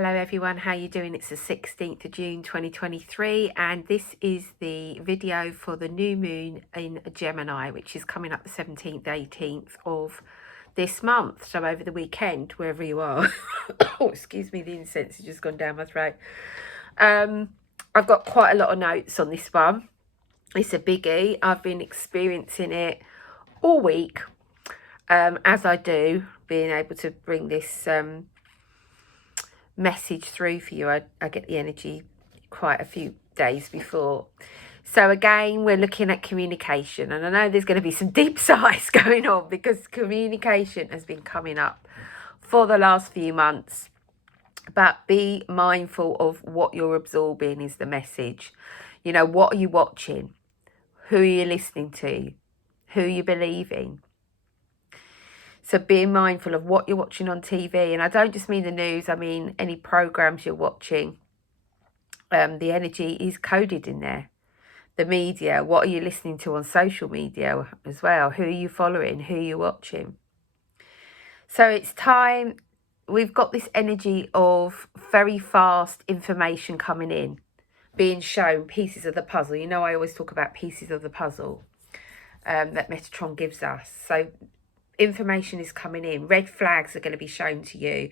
Hello everyone, how you doing? It's the 16th of June 2023 and this is the video for the new moon in Gemini, which is coming up the 17th, 18th of this month. So over the weekend, wherever you are. Oh, excuse me, the incense has just gone down my throat. I've got quite a lot of notes on this one. It's a biggie. I've been experiencing it all week, as I do, being able to bring this message through for you. I get the energy quite a few days before. So again, we're looking at communication, and I know there's going to be some deep sighs going on because communication has been coming up for the last few months. But be mindful of what you're absorbing is the message. You know, what are you watching? Who are you listening to? Who are you believing? So being mindful of what you're watching on TV. And I don't just mean the news, I mean any programs you're watching. The energy is coded in there. The media, what are you listening to on social media as well? Who are you following? Who are you watching? So it's time. We've got this energy of very fast information coming in, being shown pieces of the puzzle. You know, I always talk about pieces of the puzzle that Metatron gives us. So information is coming in. Red flags are going to be shown to you.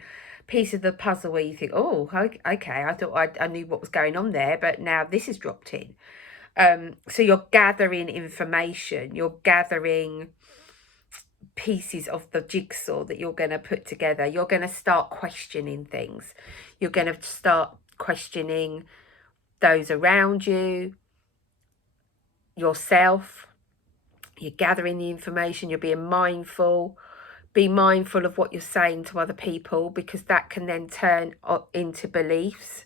Piece of the puzzle where you think, oh, okay, I thought I knew what was going on there, but now this is dropped in. So you're gathering information. You're gathering pieces of the jigsaw that you're going to put together. You're going to start questioning things. You're going to start questioning those around you, yourself. You're gathering the information. You're being mindful. Be mindful of what you're saying to other people, because that can then turn into beliefs.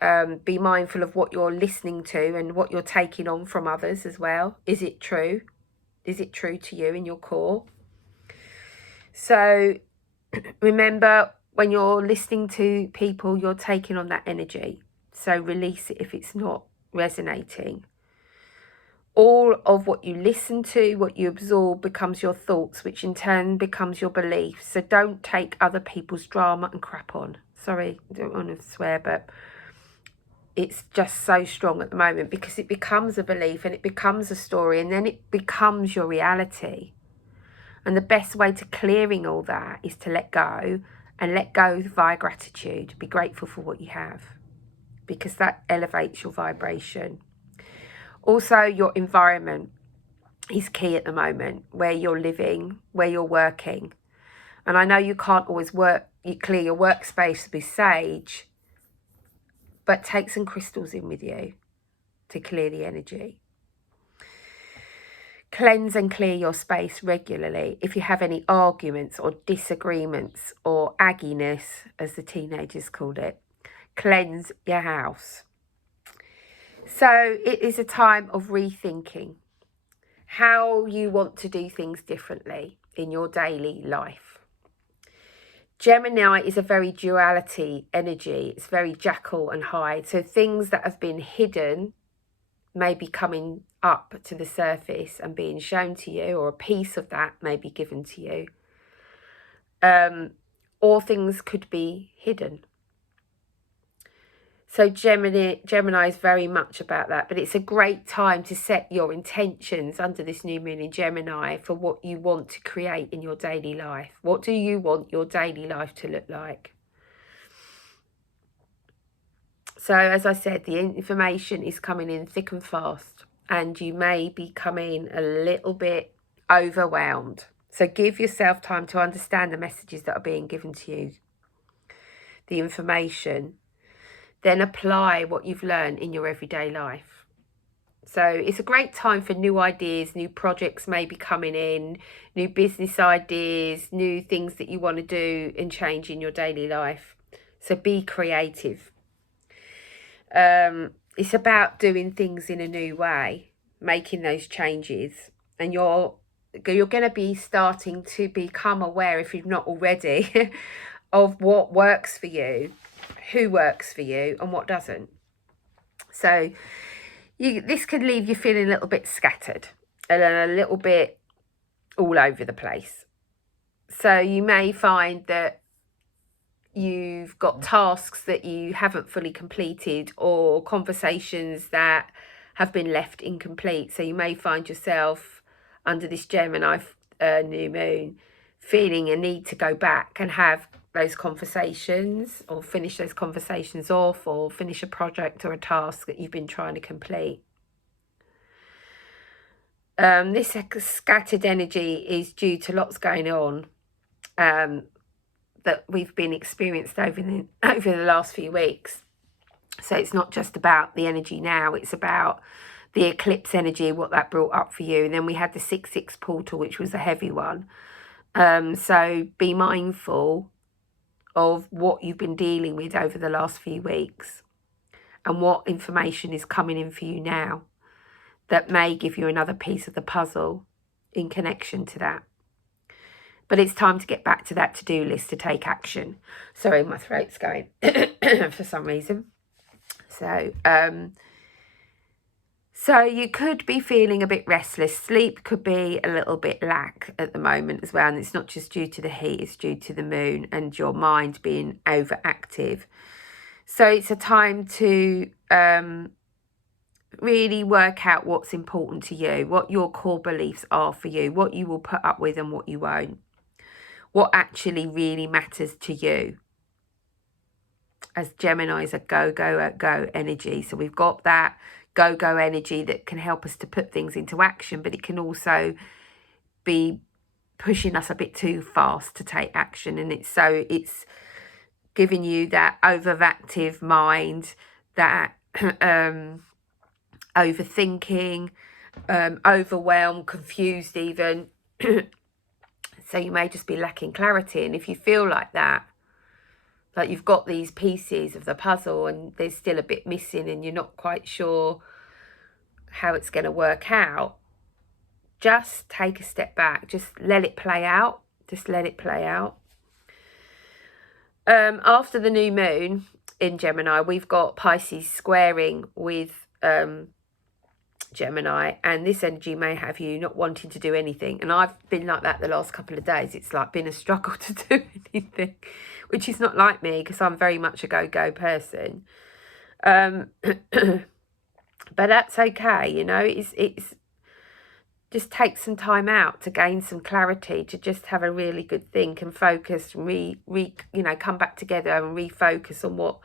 Be mindful of what you're listening to and what you're taking on from others as well. Is it true? Is it true to you in your core? So remember, when you're listening to people, you're taking on that energy. So release it if it's not resonating. All of what you listen to, what you absorb, becomes your thoughts, which in turn becomes your beliefs. So don't take other people's drama and crap on. Sorry, I don't want to swear, but it's just so strong at the moment, because it becomes a belief and it becomes a story, and then it becomes your reality. And the best way to clearing all that is to let go, and let go via gratitude. Be grateful for what you have, because that elevates your vibration. Also, your environment is key at the moment, where you're living, where you're working. And I know you can't always clear your workspace with sage, but take some crystals in with you to clear the energy. Cleanse and clear your space regularly. If you have any arguments or disagreements or agginess, as the teenagers called it, cleanse your house. So it is a time of rethinking how you want to do things differently in your daily life. Gemini is a very duality energy. It's very Jekyll and Hyde. So things that have been hidden may be coming up to the surface and being shown to you, or a piece of that may be given to you. Or things could be hidden. So Gemini is very much about that, but it's a great time to set your intentions under this new moon in Gemini for what you want to create in your daily life. What do you want your daily life to look like? So as I said, the information is coming in thick and fast, and you may be coming a little bit overwhelmed. So give yourself time to understand the messages that are being given to you, the information. Then apply what you've learned in your everyday life. So it's a great time for new ideas, new projects may be coming in, new business ideas, new things that you want to do and change in your daily life. So be creative. It's about doing things in a new way, making those changes, and you're going to be starting to become aware, if you've not already, of what works for you, who works for you and what doesn't. So this could leave you feeling a little bit scattered and a little bit all over the place. So you may find that you've got tasks that you haven't fully completed, or conversations that have been left incomplete. So you may find yourself under this Gemini new moon feeling a need to go back and have those conversations, or finish those conversations off, or finish a project or a task that you've been trying to complete. This scattered energy is due to lots going on that we've been experienced over the last few weeks. So it's not just about the energy now, it's about the eclipse energy, what that brought up for you. And then we had the 6/6 portal, which was a heavy one. So be mindful of what you've been dealing with over the last few weeks, and what information is coming in for you now that may give you another piece of the puzzle in connection to that. But it's time to get back to that to-do list to take action. Sorry, my throat's going for some reason. So you could be feeling a bit restless. Sleep could be a little bit lack at the moment as well. And it's not just due to the heat, it's due to the moon and your mind being overactive. So it's a time to really work out what's important to you, what your core beliefs are for you, what you will put up with and what you won't, what actually really matters to you. As Gemini is a go, go, go energy. So we've got that go, go energy that can help us to put things into action, but it can also be pushing us a bit too fast to take action. And it's giving you that overactive mind, that overthinking, overwhelmed, confused even. So you may just be lacking clarity. And if you feel like that, like you've got these pieces of the puzzle and there's still a bit missing and you're not quite sure how it's going to work out, just take a step back. Just let it play out. Just let it play out. After the new moon in Gemini, we've got Pisces squaring with Gemini, and this energy may have you not wanting to do anything. And I've been like that the last couple of days. It's like been a struggle to do anything, which is not like me because I'm very much a go person. But that's okay, you know. It's just take some time out to gain some clarity, to just have a really good think and focus, come back together and refocus on what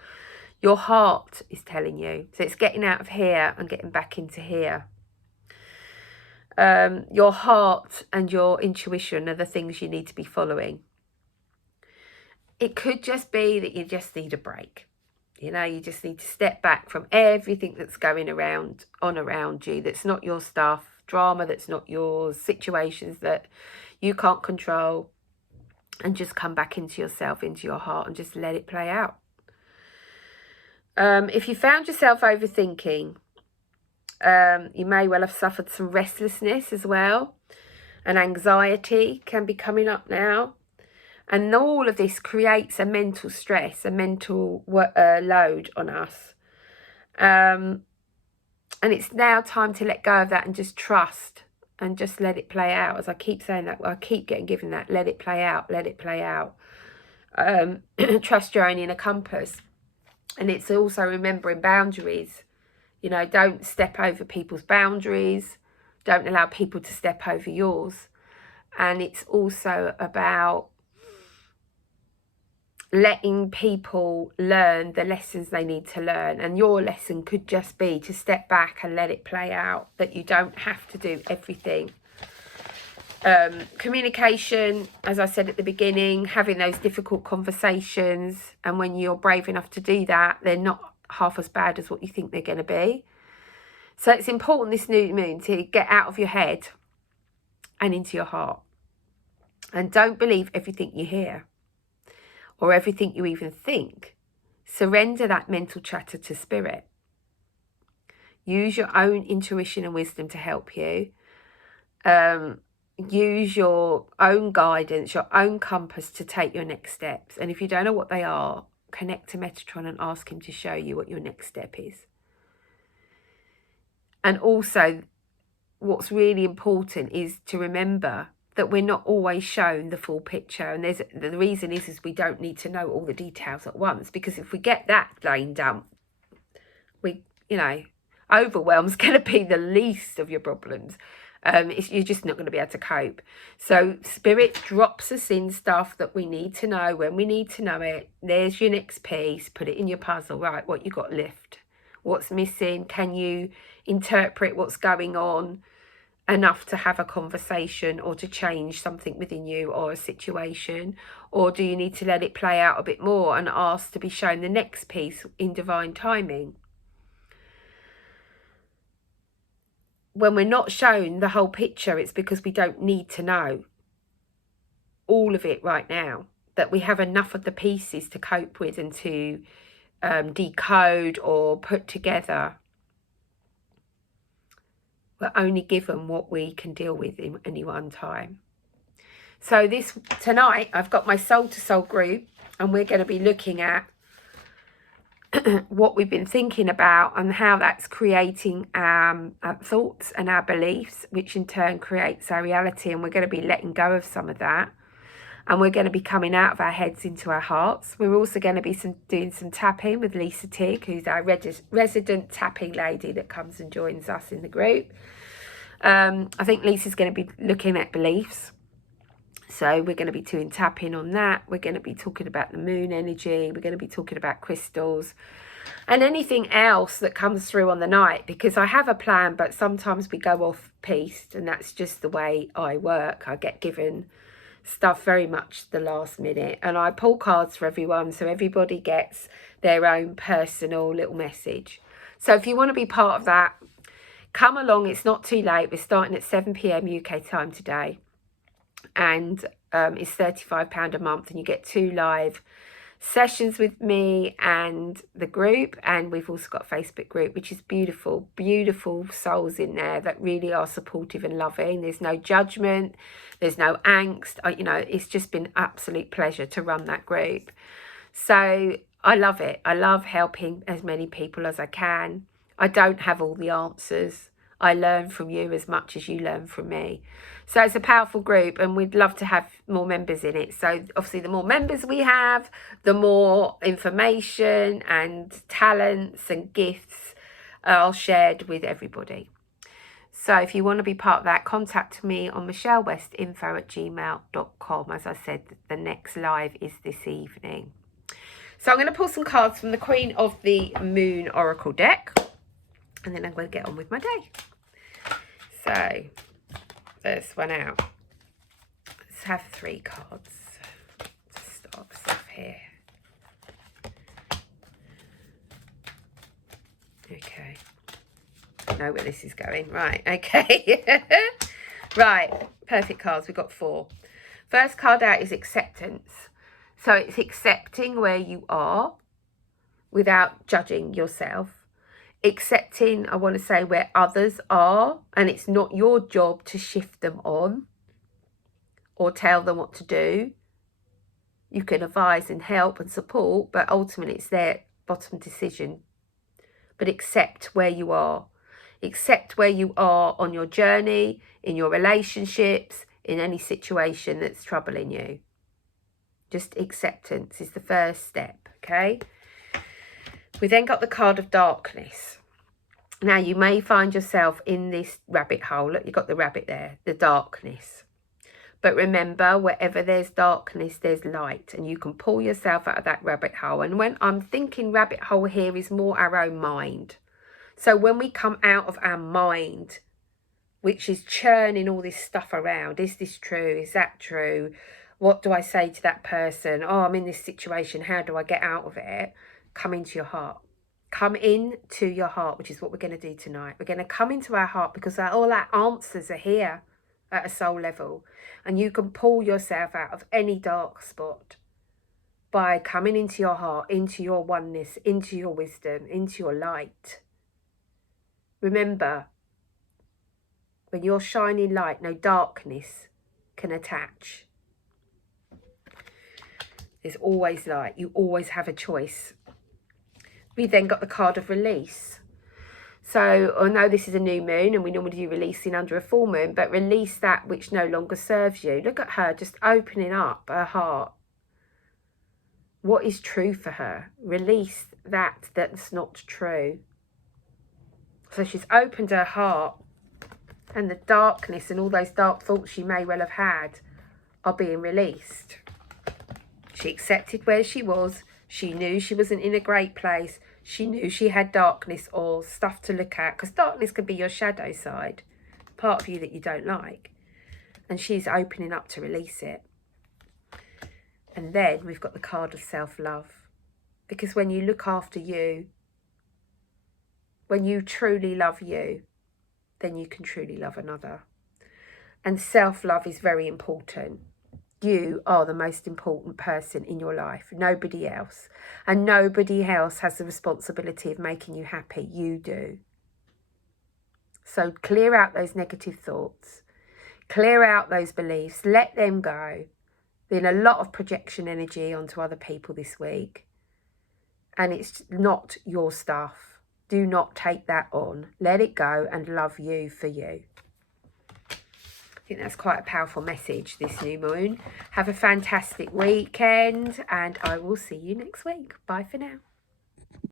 your heart is telling you. So it's getting out of here and getting back into here. Your heart and your intuition are the things you need to be following. It could just be that you just need a break. You know, you just need to step back from everything that's going around you, that's not your stuff, drama that's not yours, situations that you can't control, and just come back into yourself, into your heart, and just let it play out. If you found yourself overthinking, you may well have suffered some restlessness as well, and anxiety can be coming up now. And all of this creates a mental stress, a mental load on us. And it's now time to let go of that and just trust and just let it play out. As I keep saying that, I keep getting given that, let it play out, let it play out. Trust your own inner compass. And it's also remembering boundaries. You know, don't step over people's boundaries. Don't allow people to step over yours. And it's also about letting people learn the lessons they need to learn. And your lesson could just be to step back and let it play out, that you don't have to do everything. Communication, as I said at the beginning, having those difficult conversations, and when you're brave enough to do that, they're not half as bad as what you think they're going to be. So it's important this new moon to get out of your head and into your heart. And don't believe everything you hear or everything you even think. Surrender that mental chatter to spirit. Use your own intuition and wisdom to help you. Use your own guidance, your own compass to take your next steps. And if you don't know what they are, connect to Metatron and ask him to show you what your next step is. And also, what's really important is to remember that we're not always shown the full picture. And the reason is we don't need to know all the details at once, because if we get that lane dump, overwhelm's going to be the least of your problems. You're just not going to be able to cope. So Spirit drops us in stuff that we need to know when we need to know it. There's your next piece. Put it in your puzzle. Right, what you got left? What's missing? Can you interpret what's going on enough to have a conversation or to change something within you or a situation? Or do you need to let it play out a bit more and ask to be shown the next piece in divine timing? When we're not shown the whole picture, it's because we don't need to know all of it right now, that we have enough of the pieces to cope with and to decode or put together. We're only given what we can deal with in any one time. So tonight I've got my soul to soul group, and we're going to be looking at what we've been thinking about and how that's creating our thoughts and our beliefs, which in turn creates our reality. And we're going to be letting go of some of that, and we're going to be coming out of our heads into our hearts. We're also going to be doing some tapping with Lisa Tig, who's our resident tapping lady that comes and joins us in the group. I think Lisa's going to be looking at beliefs. So we're going to be doing tapping on that. We're going to be talking about the moon energy. We're going to be talking about crystals and anything else that comes through on the night, because I have a plan, but sometimes we go off piste, and that's just the way I work. I get given stuff very much the last minute, and I pull cards for everyone, so everybody gets their own personal little message. So if you want to be part of that, come along. It's not too late. We're starting at 7 p.m. UK time today. And it's £35 a month, and you get 2 live sessions with me and the group. And we've also got a Facebook group, which is beautiful souls in there that really are supportive and loving. There's no judgment, there's no angst. It's just been absolute pleasure to run that group. So I love it. I love helping as many people as I can. I don't have all the answers. I learn from you as much as you learn from me. So it's a powerful group, and we'd love to have more members in it. So obviously the more members we have, the more information and talents and gifts are shared with everybody. So if you want to be part of that, contact me on michellewestinfo@gmail.com. As I said, the next live is this evening. So I'm going to pull some cards from the Queen of the Moon Oracle deck, and then I'm going to get on with my day. So, first one out. Let's have 3 cards. Start us off here. Okay. I know where this is going. Right, okay. Right, perfect cards. We've got 4. First card out is acceptance. So it's accepting where you are without judging yourself. Accepting, I want to say, where others are, and it's not your job to shift them on or tell them what to do. You can advise and help and support, but ultimately it's their bottom decision. But accept where you are. Accept where you are on your journey, in your relationships, in any situation that's troubling you. Just acceptance is the first step, okay? We then got the card of darkness. Now, you may find yourself in this rabbit hole. Look, you've got the rabbit there, the darkness. But remember, wherever there's darkness, there's light. And you can pull yourself out of that rabbit hole. And when I'm thinking rabbit hole here is more our own mind. So when we come out of our mind, which is churning all this stuff around, is this true? Is that true? What do I say to that person? Oh, I'm in this situation. How do I get out of it? Come into your heart. Come into your heart, which is what we're going to do tonight. We're going to come into our heart, because all our answers are here at a soul level. And you can pull yourself out of any dark spot by coming into your heart, into your oneness, into your wisdom, into your light. Remember, when you're shining light, no darkness can attach. There's always light. You always have a choice. We then got the card of release. So I know this is a new moon and we normally do releasing under a full moon, but release that which no longer serves you. Look at her just opening up her heart. What is true for her? Release that that's not true. So she's opened her heart, and the darkness and all those dark thoughts she may well have had are being released. She accepted where she was. She knew she wasn't in a great place. She knew she had darkness or stuff to look at, because darkness can be your shadow side, part of you that you don't like. And she's opening up to release it. And then we've got the card of self-love. Because when you look after you, when you truly love you, then you can truly love another. And self-love is very important. You are the most important person in your life, nobody else. And nobody else has the responsibility of making you happy. You do. So clear out those negative thoughts. Clear out those beliefs. Let them go. There's been a lot of projection energy onto other people this week. And it's not your stuff. Do not take that on. Let it go and love you for you. I think that's quite a powerful message, this new moon. Have a fantastic weekend, and I will see you next week. Bye for now.